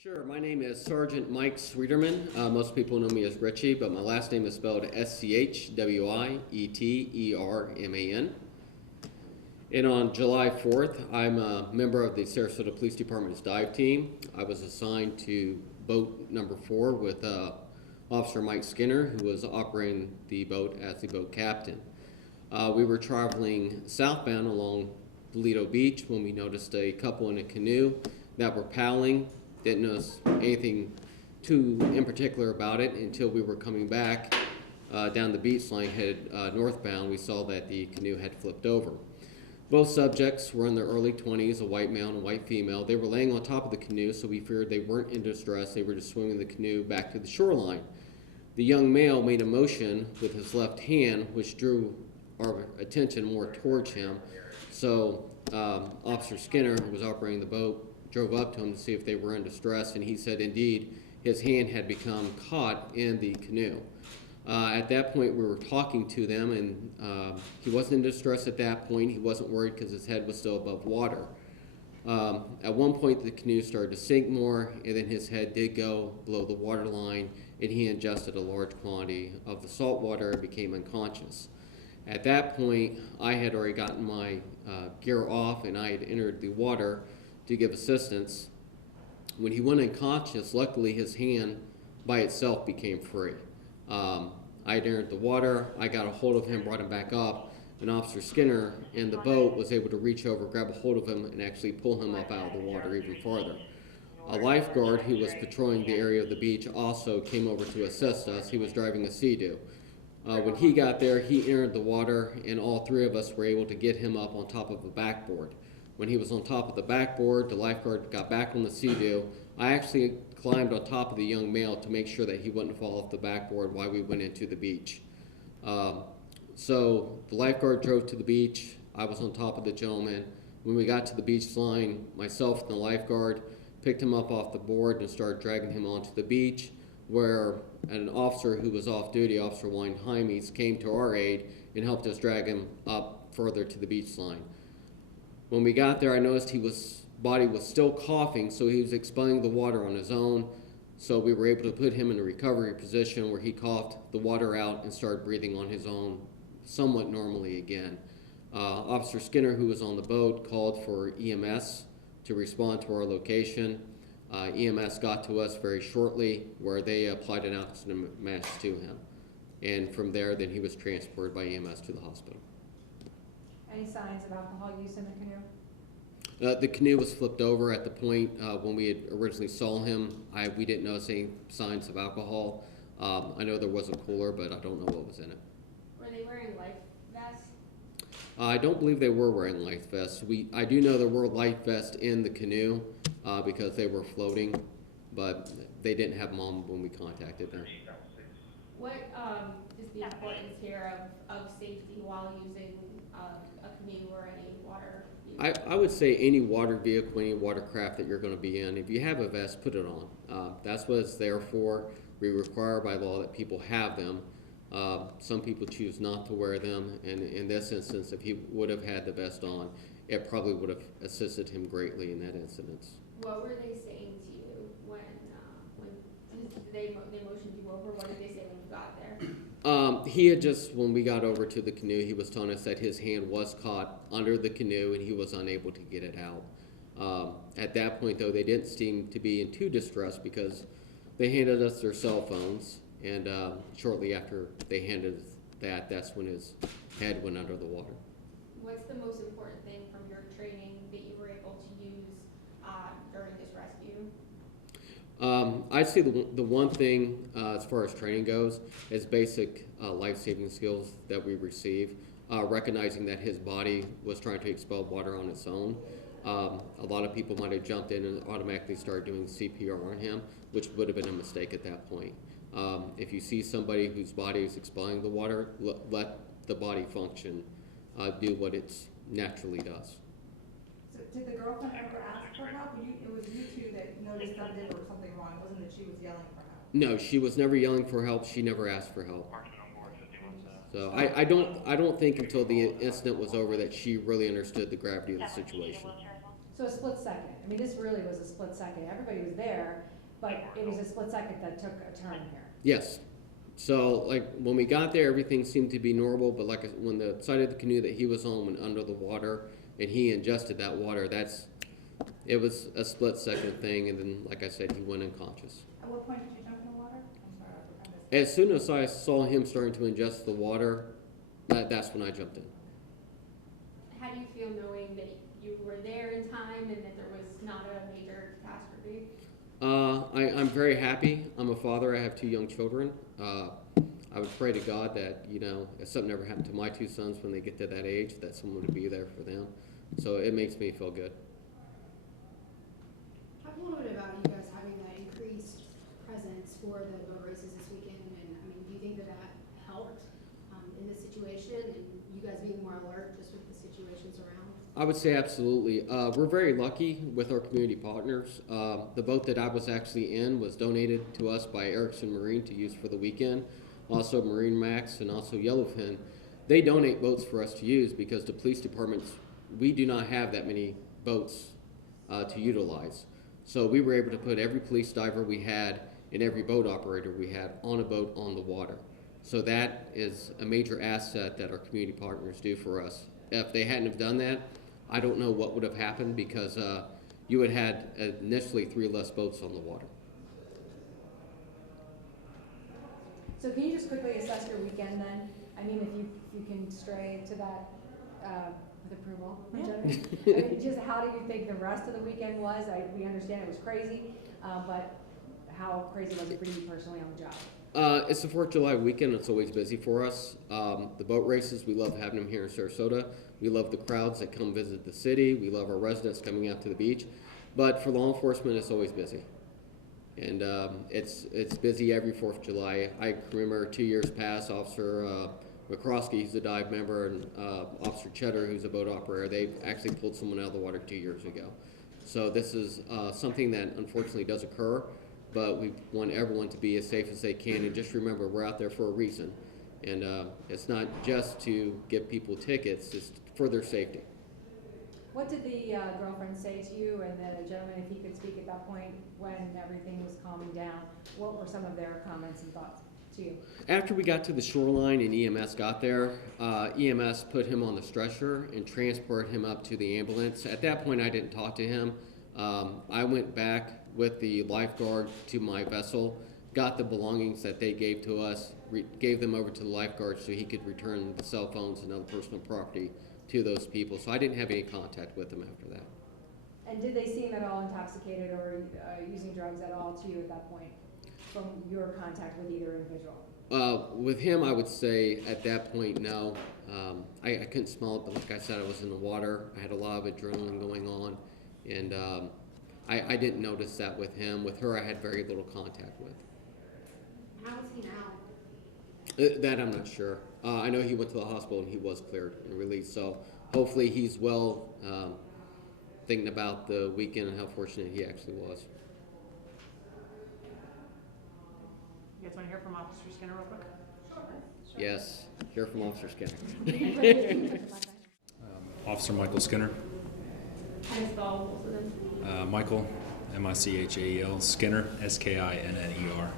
Sure, my name is Sergeant Mike Schwieterman. Most people know me as Richie, but my last name is spelled Schwieterman. And on July 4th, I'm a member of the Sarasota Police Department's dive team. I was assigned to boat number 4 with Officer Mike Skinner, who was operating the boat as the boat captain. We were traveling southbound along Lido Beach when we noticed a couple in a canoe that were paddling. Didn't notice anything too in particular about it until we were coming back down the beach line headed northbound. We saw that the canoe had flipped over. Both subjects were in their early 20s, a white male and a white female. They were laying on top of the canoe, so we feared they weren't in distress. They were just swimming the canoe back to the shoreline. The young male made a motion with his left hand, which drew our attention more towards him. So Officer Skinner, who was operating the boat, drove up to him to see if they were in distress, and he said indeed his hand had become caught in the canoe. At that point, we were talking to them, and he wasn't in distress at that point. He wasn't worried because his head was still above water. At one point, the canoe started to sink more, and then his head did go below the water line, and he ingested a large quantity of the salt water and became unconscious. At that point, I had already gotten my gear off, and I had entered the water to give assistance. When he went unconscious, luckily his hand by itself became free. I had entered the water, I got a hold of him, brought him back up, and Officer Skinner in the boat was able to reach over, grab a hold of him, and actually pull him up out of the water even farther. A lifeguard who was patrolling the area of the beach also came over to assist us. He was driving a Sea-Doo. When he got there, he entered the water, and all three of us were able to get him up on top of a backboard. When he was on top of the backboard, the lifeguard got back on the Sea-Doo. I actually climbed on top of the young male to make sure that he wouldn't fall off the backboard while we went into the beach. So the lifeguard drove to the beach. I was on top of the gentleman. When we got to the beach line, myself and the lifeguard picked him up off the board and started dragging him onto the beach, where an officer who was off duty, Officer Juan Jaimes, came to our aid and helped us drag him up further to the beach line. When we got there, I noticed his body was still coughing, so he was expelling the water on his own. So we were able to put him in a recovery position where he coughed the water out and started breathing on his own somewhat normally again. Officer Skinner, who was on the boat, called for EMS to respond to our location. EMS got to us very shortly, where they applied an oxygen mask to him. And from there, then he was transported by EMS to the hospital. Any signs of alcohol use in the canoe? The canoe was flipped over at the point when we had originally saw him. We didn't notice any signs of alcohol. I know there was a cooler, but I don't know what was in it. Were they wearing life vests? I don't believe they were wearing life vests. I do know there were life vests in the canoe because they were floating, but they didn't have them on when we contacted them. What is the importance here of safety while using a canoe or any water vehicle? I would say any water vehicle, any watercraft that you're going to be in, if you have a vest, put it on. That's what it's there for. We require by law that people have them. Some people choose not to wear them, and in this instance, if he would have had the vest on, it probably would have assisted him greatly in that incident. What were they saying to you when they motioned you over? What did they say when you got there? He had just, when we got over to the canoe, he was telling us that his hand was caught under the canoe and he was unable to get it out. At that point, though, they didn't seem to be in too distress because they handed us their cell phones, and shortly after they handed us that's when his head went under the water. What's the most important thing from your training that you were able to use during this rescue? I'd say the one thing as far as training goes is basic life-saving skills that we receive, recognizing that his body was trying to expel water on its own. A lot of people might have jumped in and automatically started doing CPR on him, which would have been a mistake at that point. If you see somebody whose body is expelling the water, let the body function, do what it naturally does. So did the girlfriend ever ask for help? It was you two that noticed that there was something wrong. It wasn't that she was yelling for help. No, she was never yelling for help. She never asked for help. So I don't think until the incident was over that she really understood the gravity of the situation. So a split second. I mean, this really was a split second. Everybody was there, but it was a split second that took a turn here. Yes. So, like, when we got there, everything seemed to be normal, but like, when the side of the canoe that he was on went under the water, and he ingested that water, it was a split second thing, and then, like I said, he went unconscious. At what point did you jump in the water? I'm sorry, I missed it. As soon as I saw him starting to ingest the water, that's when I jumped in. How do you feel knowing that you were there in time and that there was not a major catastrophe? I'm very happy. I'm a father. I have 2 young children. I would pray to God that, you know, if something ever happened to my 2 sons when they get to that age, that someone would be there for them. So it makes me feel good. Talk a little bit about you guys having that increased presence for the boat races this weekend, and I mean, do you think that helped in this situation, and you guys being more alert just with the situations around? I would say absolutely. We're very lucky with our community partners. The boat that I was actually in was donated to us by Erickson Marine to use for the weekend. Also Marine Max and also Yellowfin. They donate boats for us to use because the police departments, we do not have that many boats to utilize. So we were able to put every police diver we had and every boat operator we had on a boat on the water. So that is a major asset that our community partners do for us. If they hadn't have done that, I don't know what would have happened because you would have had initially 3 less boats on the water. So can you just quickly assess your weekend then? I mean, if you can stray to that with approval. Yeah. I mean, just how do you think the rest of the weekend was? We understand it was crazy, but how crazy was it for you personally on the job? It's the 4th of July weekend. It's always busy for us. The boat races, we love having them here in Sarasota. We love the crowds that come visit the city. We love our residents coming out to the beach. But for law enforcement, it's always busy. And it's busy every 4th of July. I can remember 2 years past, Officer Makowski, who's a dive member, and Officer Cheddar, who's a boat operator, they actually pulled someone out of the water 2 years ago. So this is something that unfortunately does occur, but we want everyone to be as safe as they can. And just remember, we're out there for a reason. And it's not just to give people tickets, it's for their safety. What did the girlfriend say to you and the gentleman, if he could speak at that point when everything was calming down? What were some of their comments and thoughts to you? After we got to the shoreline and EMS got there, EMS put him on the stretcher and transported him up to the ambulance. At that point, I didn't talk to him. I went back with the lifeguard to my vessel, got the belongings that they gave to us, gave them over to the lifeguard so he could return the cell phones and other personal property to those people. So I didn't have any contact with them after that. And did they seem at all intoxicated or using drugs at all to you at that point from your contact with either individual? With him, I would say at that point, no. I couldn't smell it, but like I said, I was in the water. I had a lot of adrenaline going on, and I didn't notice that with him. With her, I had very little contact with. How is he now? That I'm not sure. I know he went to the hospital and he was cleared and released, so hopefully he's well, thinking about the weekend and how fortunate he actually was. You guys want to hear from Officer Skinner real quick? Yes, hear from Officer Skinner. Officer Michael Skinner. Kind of spell both of them. Michael, M-I-C-H-A-E-L, Skinner, S-K-I-N-N-E-R.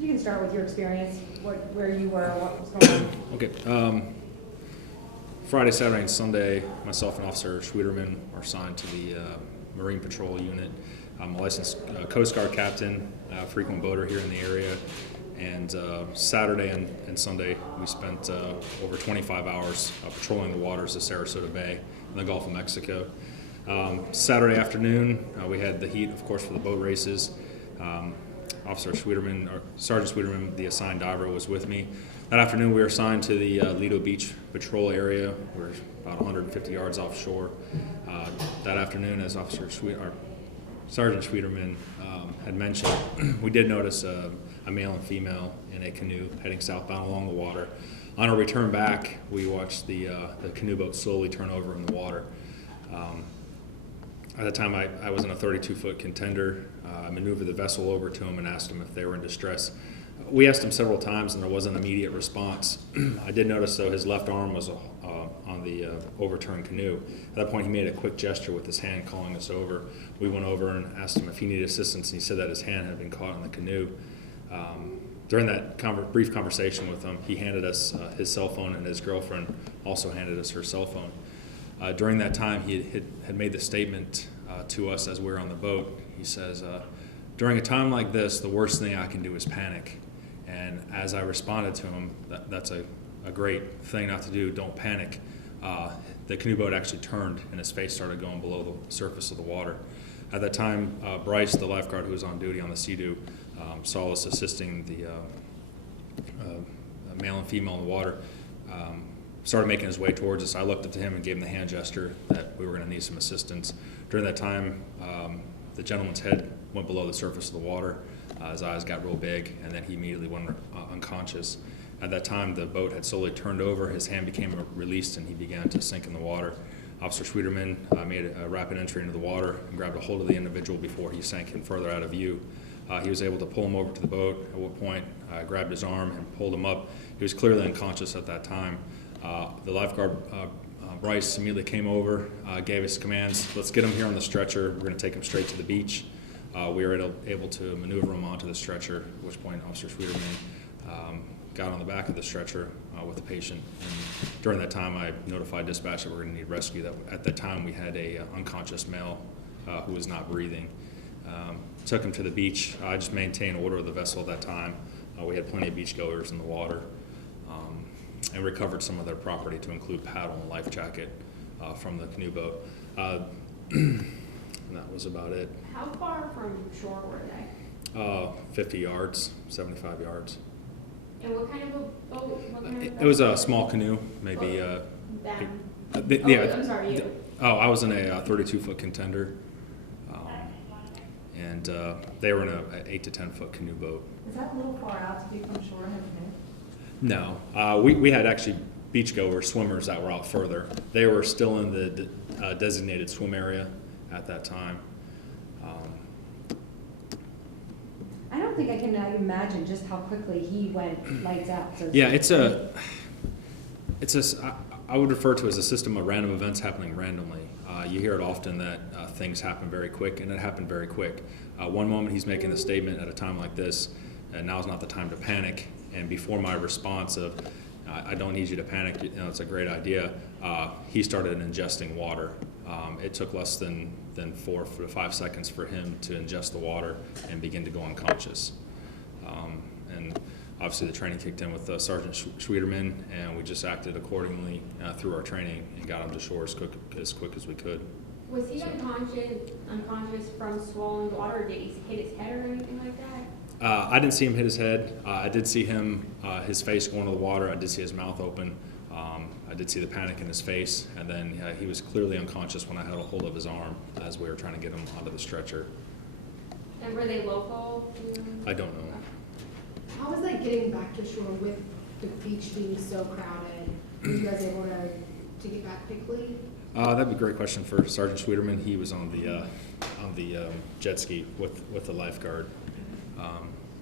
You can start with your experience, where you were, what was going on. Okay. Friday, Saturday, and Sunday, myself and Officer Schwieterman are assigned to the Marine Patrol Unit. I'm a licensed Coast Guard captain, frequent boater here in the area, and Saturday and Sunday we spent over 25 hours patrolling the waters of Sarasota Bay in the Gulf of Mexico. Saturday afternoon we had the heat, of course, for the boat races. Officer Schwieterman, or Sergeant Schwieterman, the assigned diver, was with me. That afternoon we were assigned to the Lido Beach patrol area. We're about 150 yards offshore. That afternoon, as Sergeant Schwieterman had mentioned, we did notice a male and female in a canoe heading southbound along the water. On our return back, we watched the canoe boat slowly turn over in the water. At the time, I was in a 32-foot contender. I maneuvered the vessel over to him and asked him if they were in distress. We asked him several times, and there was an immediate response. I did notice, though, his left arm was a on the overturned canoe. At that point, he made a quick gesture with his hand calling us over. We went over and asked him if he needed assistance, and he said that his hand had been caught in the canoe. During that brief conversation with him, he handed us his cell phone, and his girlfriend also handed us her cell phone. During that time, he had made the statement to us as we were on the boat. He says, during a time like this, the worst thing I can do is panic. And as I responded to him, that's a great thing not to do, don't panic. The canoe boat actually turned, and his face started going below the surface of the water. At that time, Bryce, the lifeguard who was on duty on the Sea-Doo, saw us assisting the male and female in the water, started making his way towards us. I looked up to him and gave him the hand gesture that we were going to need some assistance. During that time, the gentleman's head went below the surface of the water. His eyes got real big, and then he immediately went unconscious. At that time, the boat had slowly turned over. His hand became released, and he began to sink in the water. Officer Schwieterman made a rapid entry into the water and grabbed a hold of the individual before he sank in further out of view. He was able to pull him over to the boat, at what point I grabbed his arm and pulled him up. He was clearly unconscious at that time. The lifeguard, Bryce, immediately came over, gave us commands, let's get him here on the stretcher. We're going to take him straight to the beach. We were able to maneuver him onto the stretcher, at which point Officer Schwieterman got on the back of the stretcher with the patient. And during that time, I notified dispatch that we're going to need rescue. At that time, we had a unconscious male who was not breathing. Took him to the beach. I just maintained order of the vessel at that time. We had plenty of beachgoers in the water, and recovered some of their property, to include paddle and life jacket from the canoe boat. And that was about it. How far from shore were they? 50 yards, 75 yards. And what kind of a boat? What kind of It was a small canoe, maybe. them? Yeah. I'm sorry, you. I was in a 32-foot contender, and they were in a 8 to 10-foot canoe boat. Is that a little far out to be from shore and everything? No, we had actually beachgoers, swimmers that were out further. They were still in the designated swim area at that time. I don't think I can imagine just how quickly he went lights out. So Yeah, I would refer to it as a system of random events happening randomly. You hear it often that things happen very quick, and it happened very quick. One moment he's making the statement at a time like this, and now's not the time to panic. And before my response of, I don't need you to panic, it's a great idea, he started ingesting water. It took less than 4 to 5 seconds for him to ingest the water and begin to go unconscious. And obviously the training kicked in with Sgt Schwieterman, and we just acted accordingly through our training and got him to shore as quick as we could. Was he unconscious from swollen water? Did he hit his head or anything like that? I didn't see him hit his head. I did see him, his face go into the water. I did see his mouth open. I did see the panic in his face, and then he was clearly unconscious when I had a hold of his arm as we were trying to get him onto the stretcher. And were they local? I don't know. How was that getting back to shore with the beach being so crowded? Were you guys able to get back quickly? That'd be a great question for Sgt Schwieterman. He was on the jet ski with the lifeguard.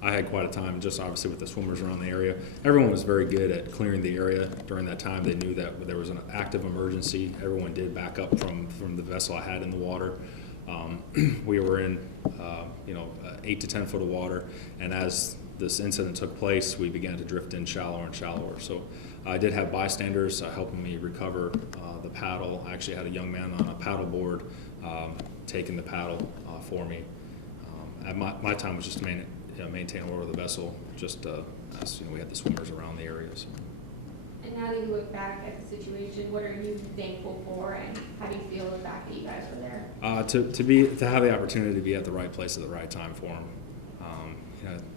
I had quite a time, just obviously with the swimmers around the area. Everyone was very good at clearing the area during that time. They knew that there was an active emergency. Everyone did back up from the vessel I had in the water. We were in 8 to 10 foot of water, and as this incident took place, we began to drift in shallower and shallower. So I did have bystanders helping me recover the paddle. I actually had a young man on a paddle board taking the paddle for me. My time was just to maintain order of the vessel, just as we had the swimmers around the area. So. And now that you look back at the situation, what are you thankful for, and how do you feel the fact that you guys were there? To have the opportunity to be at the right place at the right time for him.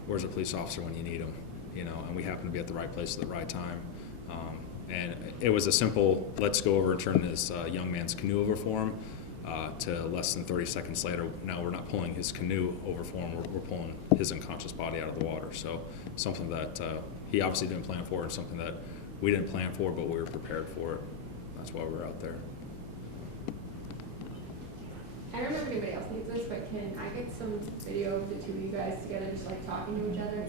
Where's a police officer when you need him? And we happened to be at the right place at the right time. And it was a simple, let's go over and turn this young man's canoe over for him, to less than 30 seconds later, now we're not pulling his canoe over for him, we're pulling his unconscious body out of the water. So something that he obviously didn't plan for, and something that we didn't plan for, but we were prepared for it. That's why we were out there. I don't know if anybody else needs this, but can I get some video of the two of you guys together, just like talking to each other?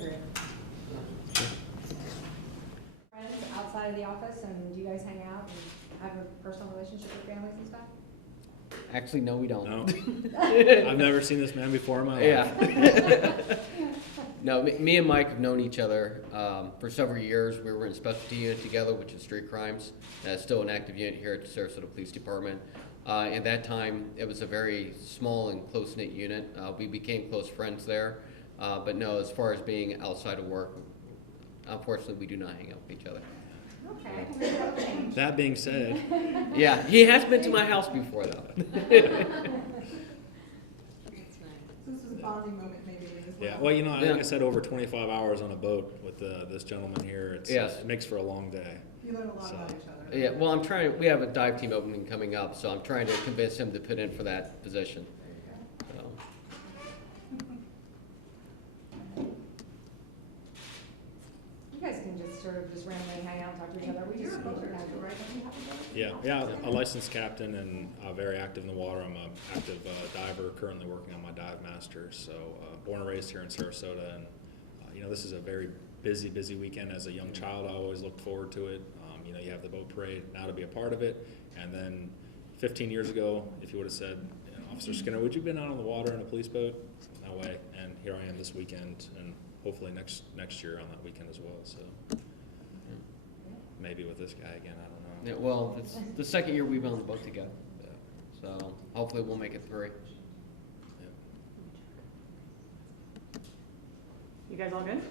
Friends outside outside of the office, and do you guys hang out and have a personal relationship with families and stuff? Actually, no, we don't. No. I've never seen this man before in my life. Yeah. No, me and Mike have known each other for several years. We were in specialty unit together, which is street crimes. That's still an active unit here at the Sarasota Police Department. At that time, it was a very small and close-knit unit. We became close friends there. But no, as far as being outside of work, unfortunately, we do not hang out with each other. Okay, maybe that'll change. That being said, Yeah, he has been to my house before, though. So this was a bonding moment maybe as well. yeah, well, you know, Yeah. like I said, over 25 hours on a boat with this gentleman here, Yes. it makes for a long day. You learn a lot So- about each other. Yeah, well, we have a dive team opening coming up, so I'm trying to convince him to put in for that position. So, You guys can just sort of just randomly hang out and talk to each other. We You're just a boater too, right? Don't you have a boat? Yeah, a licensed captain and very active in the water. I'm an active diver, currently working on my dive master's. So born and raised here in Sarasota, and you know, this is a very busy weekend. As a young child, I always looked forward to it. You know, you have the boat parade, now to be a part of it. And then 15 years ago, if you would have said, Officer Skinner, would you have been out on the water in a police boat? No way. And here I am this weekend, and hopefully next year on that weekend as well. So maybe with this guy again, I don't know. yeah, well, it's the second year we've been on the boat together, so hopefully we'll make it 3. You guys all good?